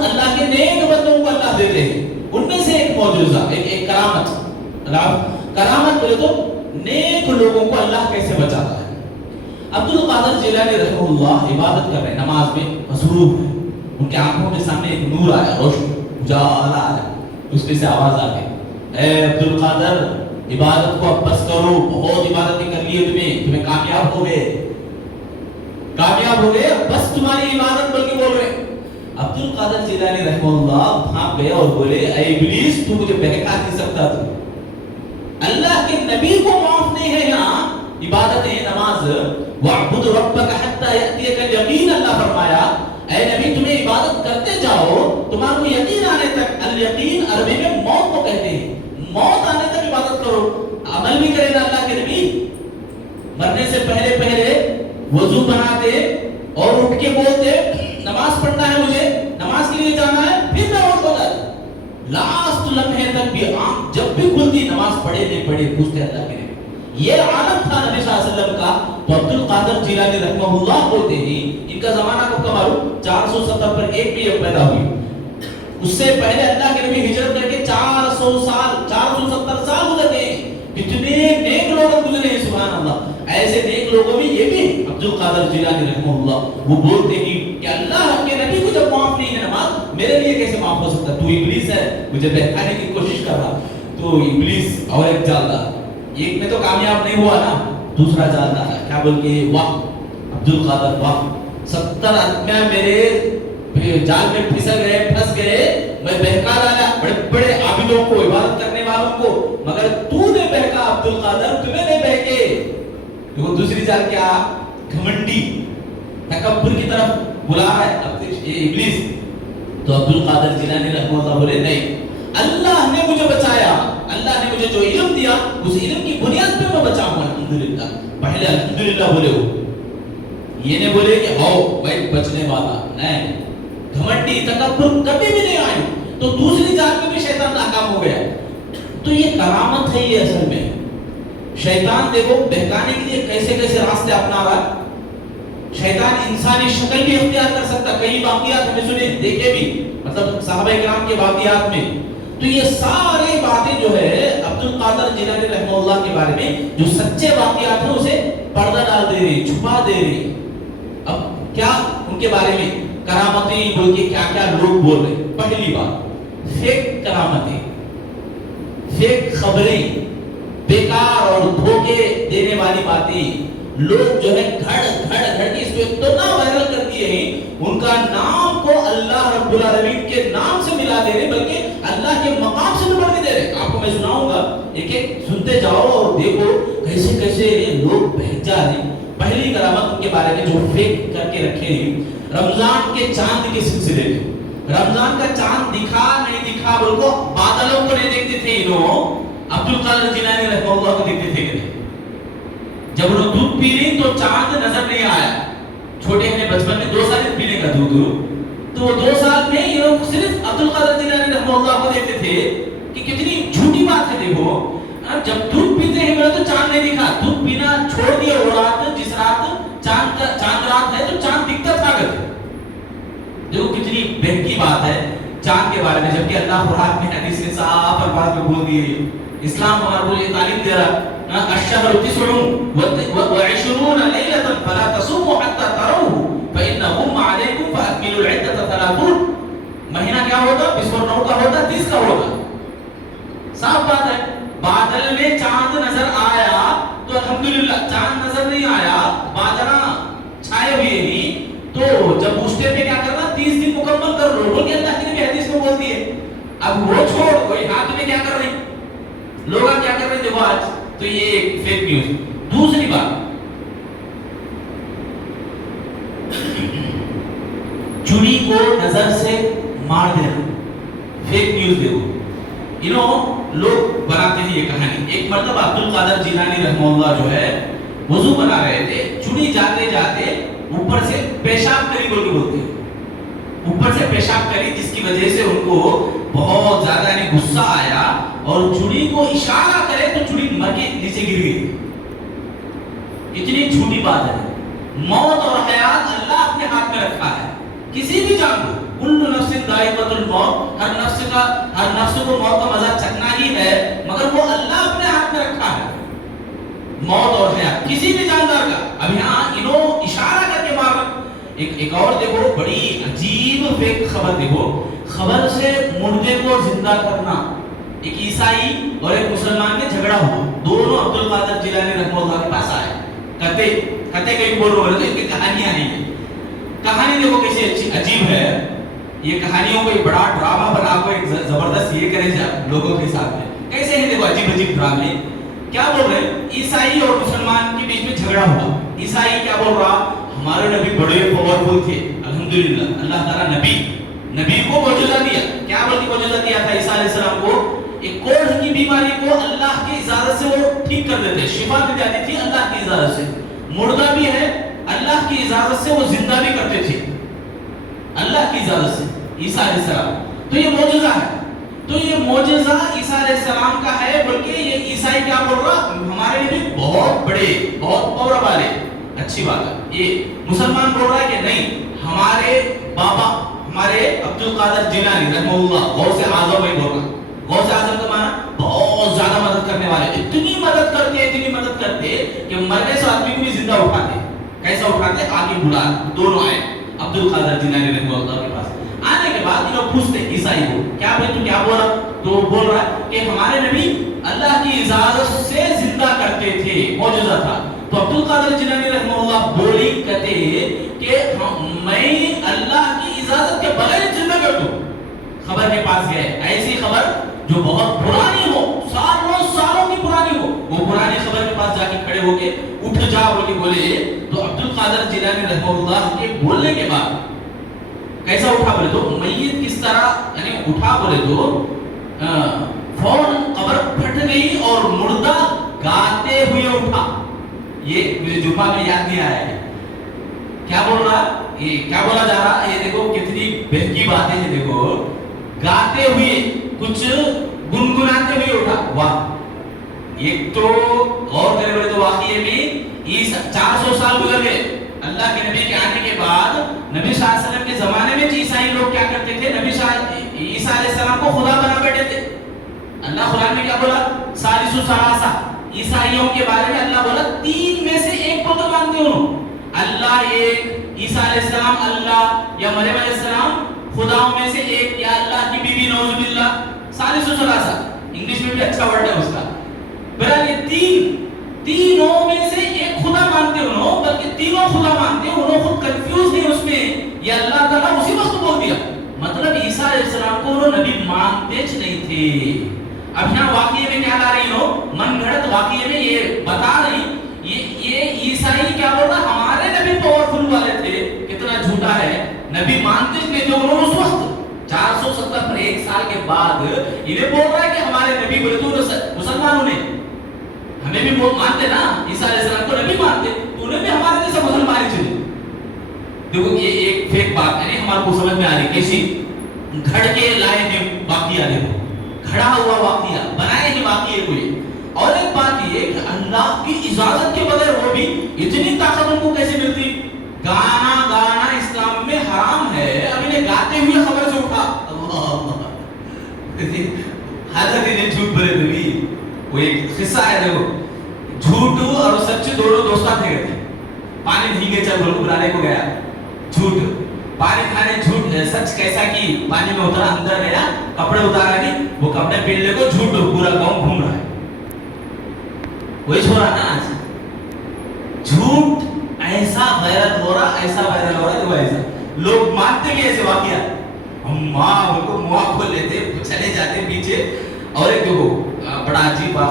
کرامت اللہ کے نیک بندوں کو اللہ دیتے ہیں. ان میں سے ایک معجزہ, ایک کرامت. کرامت بولے تو نیک لوگوں کو اللہ کیسے بچاتا ہے. عبد القادر جیلانی رحمہ اللہ عبادت کر رہے ہیں, نماز میں مصروف ہیں. ان کے آنکھوں کے سامنے ایک نور آیا, روشن اجالا آیا. اس میں سے آواز آ گئی, اے عبد القادر عبادت کو اب بس کرو, بہت عبادتیں کر لی ہے, تمہیں کامیاب ہو گئے, بس تمہاری عبادت بلکہ بول رہے. عبد القادر جیلانی رحمہ اللہ بھاگ گئے اور بولے, اے ابلیس تو مجھے بہکا نہیں سکتا, تو اللہ کے نبی کو معاف نہیں ہے یہاں عبادتیں, نماز. وَاعْبُدْ رَبَّكَ حَتَّى يَأْتِيَكَ الْيَقِينُ, اللہ فرمایا اے نبی تمہیں عبادت کرتے جاؤ تمہارے کو یقین آنے تک. الیقین عربی میں موت کو کہتے ہیں, موت آنے تک عبادت کرو. عمل بھی کرے گا اللہ کے نبی, مرنے سے پہلے وضو بناتے اور اٹھ کے بولتے نماز پڑھنا ہے, مجھے نماز کے لیے جانا ہے, پھر میں ہوش ہو جاتا. لاسٹ لمحے تک بھی آنکھ جب بھی کھلتی نماز پڑھے نہیں پڑھے پوچھتے اللہ کے نبی. یہ عالم تھا نبی صلی اللہ علیہ وسلم کا. تو عبد القادر جیلانی رحمہ اللہ بولتے ہیں, ان کا زمانہ کب کا معلوم, 470 پر ایک بھی پیدا ہوئی. اس سے پہلے اللہ کے نبی ہجرت کر کے 470 سال گزر گئے. کتنے نیک لوگ گزرے ہیں, سبحان اللہ. ایسے نیک لوگوں میں یہ بھی عبد القادر جیلانی رحمہ اللہ, وہ بولتے ہیں کہ اللہ کے نبی کو جب معاف نہیں ہے نماز, میرے لیے کیسے معاف ہو سکتا. تو ابلیس ہے, مجھے بہکانے کی کوشش کر رہا. تو ابلیس اور ایک جالدہ, ایک میں تو کامیاب نہیں ہوا نا, دوسرا جالدہ ہے, کیا بول کے واہ عبد القادر واہ, 70 آدمیاں میرے جال میں پھنس گئے, میں بہکا ڈالا بڑے بڑے عابدوں کو, عبادت کرنے والوں کو, مگر تو نے بہکا عبد القادر, تمہیں نہیں بہکے. دیکھو دوسری جال کیا, گھمنڈی تکبر کی طرف بلا رہا ہے ابلیس. تو عبد القادر جیلانی رحمہ اللہ بولے نہیں, اللہ نے مجھے بچایا, اللہ نے مجھے جو علم دیا اس علم کی بنیاد پہ میں بچا ہوں الحمدللہ. پہلے الحمدللہ بولے ہو, یہ نہیں بولے کہ ہاؤ بھائی بچنے والا, نہیں. گھمنڈی تکبر کبھی بھی نہیں آئی. تو دوسری جان میں بھی شیطان ناکام ہو گیا. تو یہ کرامت ہے, یہ اصل میں شیطان دیکھو بہکانے کے لیے کیسے کیسے راستے اپنا رہا ہے. شیطان انسانی شکل بھی اختیار کر سکتا. کئی واقعات ہمیں سنے دیکھے بھی, مطلب صحابہ کرام کے واقعات میں. تو یہ ساری باتیں جو ہے عبد القادر جیلانی رحمہ اللہ کے بارے میں جو سچے واقعات ہیں اسے پردہ ڈال دے رہی, چھپا دے رہی. اب کیا ان کے بارے میں کرامتیں بول کے کیا کیا لوگ بول رہے. پہلی بات فیک کرامتیں, فیک خبریں, بیکار اور دھوکے دینے والی باتیں. لوگ جو ہے گھڑ کے اس کو اتنا وائرل کر دیے ہیں, ان کا نام کو اللہ رب العالمین کے نام سے ملا دے رہے, بلکہ اللہ کے مقام سے بھی بڑھ کے دے رہے. آپ کو میں سناؤں گا, ایک ایک سنتے جاؤ اور دیکھو کیسے کیسے لوگ بہک جا رہے ہیں. پہلی کرامت ان کے بارے میں جو فیک کر کے رکھے ہیں, رمضان کے چاند کے سلسلے میں. رمضان کا چاند دکھا نہیں دکھا بول کو, بادلوں کو نہیں دیکھتے تھے انہوں, عبد القادر جیلانی رحمہ اللہ کو دیکھتے تھے کہ نہیں. جب انہوں دودھ پی لی تو چاند نظر نہیں آیا. چھوٹے ہیں بچپن میں 2 سال پینے کا دودھ, تو 2 سال میں یہ لوگ صرف عبد القادر جیلانی رحمہ اللہ کو دیکھتے تھے کہ کتنی جھوٹی بات ہے. دیکھو جب دودھ پیتے ہیں تو چاند نہیں دکھا, دودھ پینا چھوڑ دیا وہ رات, جس رات چاند رات ہے تو چاند دکھتا تھا. دیکھو کتنی بہت کی بات ہے چاند کے بارے میں, جبکہ اللہ قرآن میں حدیث کے صاف الفاظ میں بول دیے. اسلام ہمارے کو یہ تعلیم دے رہا, الشهر 29 ليلة فلا تصوموا حتى تروه فإن غم عليكم فأكملوا العدة 30. مہینہ کیا ہوگا, 20 اور 9 کا ہوگا, 30 کا ہوگا. صاف بات ہے. بادل میں چاند نظر آیا تو الحمدللہ, چاند نظر نہیں آیا, بادل چھائے ہوئے نہیں, تو جب اس ٹائم پہ کیا کرنا, 30 دن مکمل کر لو, بلکہ اللہ کی حدیث میں بول دی ہے. اب وہ چھوڑ, کوئی ہاتھ میں کیا کر رہے ہیں لوگ, کیا کر رہے ہیں دیکھو آج. تو یہ ایک فیک نیوز. دوسری بات, چوری کو نظر سے مار دینا, فیک نیوز. دیکھو لوگ بناتے ہیں یہ کہانی. ایک مرتبہ عبد القادر جیلانی رحمہ اللہ جو ہے وضو بنا رہے تھے, چوری جاتے جاتے اوپر سے پیشاب کری بول کے بولتے ہیں, اوپر سے پیشاب کری, جس کی وجہ سے ان کو بہت زیادہ یعنی غصہ آیا اور چوڑی کو اشارہ کرے تو چوڑی مر کے نیچے گر گئی. اتنی جھوٹی بات ہے. موت اور حیات اللہ اپنے ہاتھ میں رکھا ہے, کسی بھی جان کو. کل نفس ذائقۃ الموت, ہر نفس کو موت کا مزہ چکھنا ہی ہے, مگر وہ اللہ اپنے ہاتھ میں رکھا ہے موت اور حیات کسی بھی جاندار کا. اب یہاں انہوں اشارہ کر کے مار ایک اور دیکھو بڑی عجیب فیک خبر دیکھو, خبر سے مردے کو زندہ کرنا. ایک عیسائی اور ایک مسلمان کے جھگڑا ہوا, دونوں عبد القادر جیلانی رحمہ اللہ کے پاس آئے. کہتے کہیں بول رہے ہیں کہ کہانیاں نہیں ہیں. کہانی دیکھو کیسی اچھی عجیب ہے. یہ کہانیوں کو ایک بڑا ڈرامہ بنا کو ایک زبردست یہ کرے لوگوں کے ساتھ میں کیسے ہیں دیکھو عجیب عجیب ڈرامے. کیا بول رہے ہیں, عیسائی اور مسلمان کے بیچ میں جھگڑا ہوا. عیسائی کیا بول رہا, ہمارے نبی بڑے پاورفل تھے, الحمدللہ اللہ تعالیٰ نبی کو معجزہ دیا. کیا بول کے معجزہ دیا تھا عیسیٰ علیہ السلام کو, ایک کوڑھ کی بیماری کو اللہ کی اجازت سے وہ ٹھیک کر دیتے, شفا دی جاتی تھی اللہ کی اجازت سے. مردہ بھی ہے اللہ کی اجازت سے وہ زندہ بھی کرتے تھے اللہ کی اجازت سے عیسیٰ علیہ السلام. تو یہ معجزہ ہے, تو یہ معجزہ عیسیٰ علیہ السلام کا ہے. بلکہ یہ عیسائی کیا بول رہا, ہمارے نبی بہت بڑے بہت پاور والے, اچھی بات ہے. یہ مسلمان بول رہا ہے کہ نہیں, ہمارے بابا ہمارے عبد القادر جیلانی رحمہ اللہ غوث اعظم ہے. بول رہا غوث اعظم کا معنی بہت زیادہ مدد کرنے والے, اتنی مدد کرتے کہ مرنے سے آدمی کو بھی زندہ اٹھاتے. کیسا اٹھاتے, آگے بلا دونوں آئے عبد القادر جیلانی رحمہ اللہ کے پاس. آنے کے بعد انہوں پوچھتے عیسائی کو, کیا بھائی تو کیا بولا, تو بول رہا ہے کہ ہمارے نبی اللہ کی اجازت سے زندہ کرتے تھے, معجزہ تھا. تو عبد القادر جیلانی رحمہ اللہ بولی کہتے کہ میں اللہ کی اجازت کے بغیر زندہ کر دوں. خبر کے پاس گئے, ایسی خبر جو بہت پرانی ہو, سالوں کی پرانی ہو, وہ پرانی خبر کے پاس جا کے کھڑے ہو کے اٹھ جا بولے. تو عبد القادر جیلانی رحمہ اللہ کے بولنے کے بعد کیسا اٹھا بولے تو, میت کس طرح یعنی اٹھا بولے تو فوراً قبر پھٹ گئی اور مردہ گاتے ہوئے اٹھا. یہ مجھے جمعہ میں یاد نہیں آیا ہے. کیا بول رہا, یہ کیا بولا جا رہا, یہ دیکھو کتنی بہکی باتیں ہیں. دیکھو گاتے ہوئے, کچھ گنگناتے ہوئے اٹھا. واہ, ایک تو غور کرے بولے تو واقعے میں 400 سال گزر گئے اللہ کے نبی کے آنے کے بعد. نبی صلی اللہ علیہ وسلم کے زمانے میں عیسائی لوگ کیا کرتے تھے, عیسیٰ علیہ السلام کو خدا بنا بیٹھے تھے. اللہ قرآن میں کیا بولا, ثالث ثلاثہ. عیسائیوں کے بارے میں اللہ بولا 3 میں سے 1 کو تو مانتے ہو, اللہ ایک, عیسیٰ علیہ السلام اللہ یا مریم علیہ السلام خداؤں میں سے ایک, یا اللہ کی بیوی نعوذ باللہ. ثالث ثلاثہ انگلش میں بھی اچھا ورڈ ہے اس کا. بہرحال یہ تینوں میں سے ایک خدا مانتے انہوں, بلکہ تینوں خدا مانتے انہوں, خود کنفیوز نہیں اس میں. یہ اللہ تعالیٰ اسی وقت بول دیا, مطلب عیسیٰ علیہ السلام کو انہوں نبی مانتے نہیں تھے. اب یہاں واقعے میں کیا لا رہی ہو, من گھڑت واقعے میں یہ بتا رہی, یہ عیسائی کیا بول رہا, ہمارے نبی پاورفل والے تھے. کتنا جھوٹا ہے, نبی مانتے نہیں تھے انہوں اس وقت 470 پر 1 سال کے بعد انہیں بول رہا ہے کہ ہمارے نبی بولے تو مسلمانوں نے ہمیں بھی مانتے نا, عیسیٰ علیہ السلام کو نبی مانتے, تو انہیں بھی ہمارے جیسا مسلمان چلے. دیکھو یہ ایک فیک بات ہے, ہمارے کو سمجھ میں آ رہی کیسی گھڑ کے لائے ہیں واقعہ. دیکھو کھڑا ہوا واقعہ, بنائے ہیں واقعے کو. اور ایک بات یہ کہ اللہ کی اجازت کے بغیر وہ بھی اتنی طاقت ان کو کیسے ملتی. گانا اسلام میں حرام ہے, اب انہیں گاتے ہوئے خبر سے اٹھا. حضرت نے جھوٹ بولے نبی. وہ ایک قصہ ہے, دیکھو جھوٹ اور سچ دونوں دوستان تھے. پانی نہیں گئے, چل بولو بلانے کو گیا, جھوٹ پانی کھانے, جھوٹ سچ کیسا کی پانی میں اترا, اندر گیا, کپڑے اتارا نہیں, وہ کپڑے پہننے کو جھوٹ پورا گاؤں گھوم رہا ہے. وہی چھوڑا نا آج جھوٹ ایسا غیرت ہو رہا, ایسا وائرل ہو رہا ہے. دیکھو ایسا لوگ مانتے بھی ایسے واقعہ, ہم ماں ان کو منہ کھول لیتے, چلے جاتے پیچھے. اور ایک دیکھو بڑا عجیب واقعہ